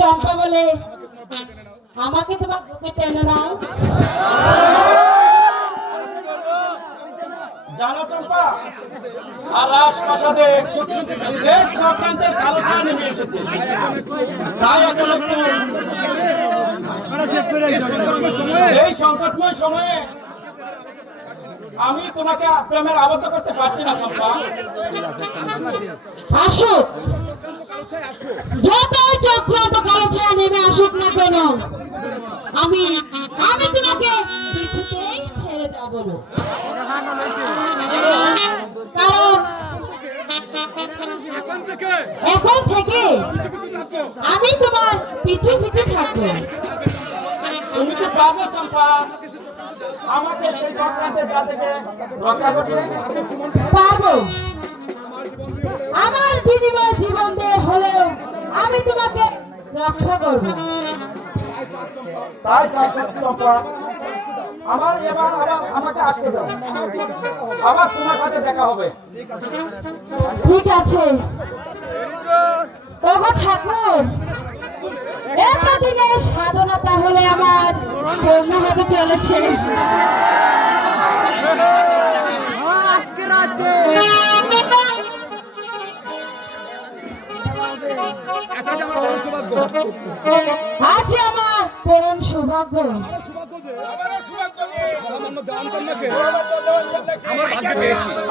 চম্পা বলে আমাকে তোমার বুকে টেনে নাও। জানো চম্পা, আর রাজপ্রাসাদে যে চক্রান্তের কালো ছায়া নেমে এসেছে, তাই এখন একটু এই সংকটময় সময়ে আমি তোমাকে প্রেমের আবদ্ধ করতে পারছি না চম্পা। আসুক, যতই চক্রান্ত কালো ছায়া নেমে আসুক না কেন, আমি আমি তোমাকে কিছুতেই ছেড়ে যাব না। কারণ এখন থেকে আমি তোমার পিছু পিছু থাকবো। তুমি কি পারবে চম্পা আমাকে সেই চক্রান্তের জাল থেকে রক্ষা করতে? পারবো। আমার বিনিময় জীবন দিয়ে হলেও আমি তোমাকে রক্ষা করব। তাই চম্পা, আমার এবার আবার আমাকে আসতে দাও, আবার তোমার সাথে দেখা হবে। ঠিক আছে। ওগো ঠাকুর, এতদিনের সাধনা তাহলে আমার পূর্ণ হতে চলেছে। আজ আমার পরম সৌভাগ্য।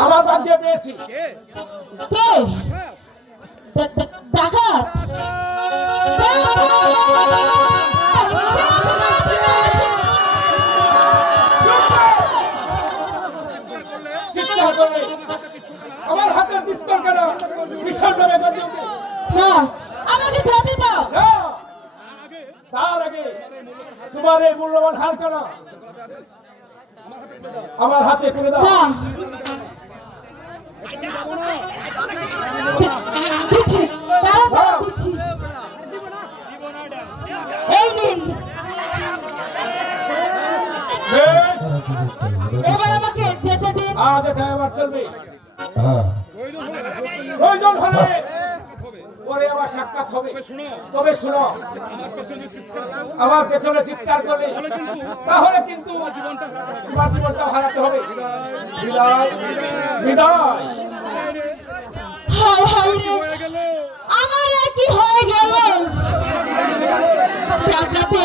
আমার ভাগ্যে পেয়েছি। কে? ডাকাত? আমার হাতের পিস্তল কেন বিষণ্ণরে গর্জে ওঠে। না, আমাকে যেতে দাও। তার আগে তোমার এই মূল্যবান হার কেন আমার হাতে তুলে দাও। না, দিচ্ছি, তাড়াতাড়ি দিচ্ছি। এই নিন। বেশ, এবার আমাকে যেতে দিন। আজ এটা আবার চলবে। প্রয়োজন হলে পরে আবার সাক্ষাৎ হবে। তবে শুনো, আমার পেছনে চিৎকার করবে, তাহলে কিন্তু তোমার জীবনটা হারাতে হবে। বিদায়, বিদায়। হায় হায় রে, আমার আর কি হয়ে গেল? ডাকাতে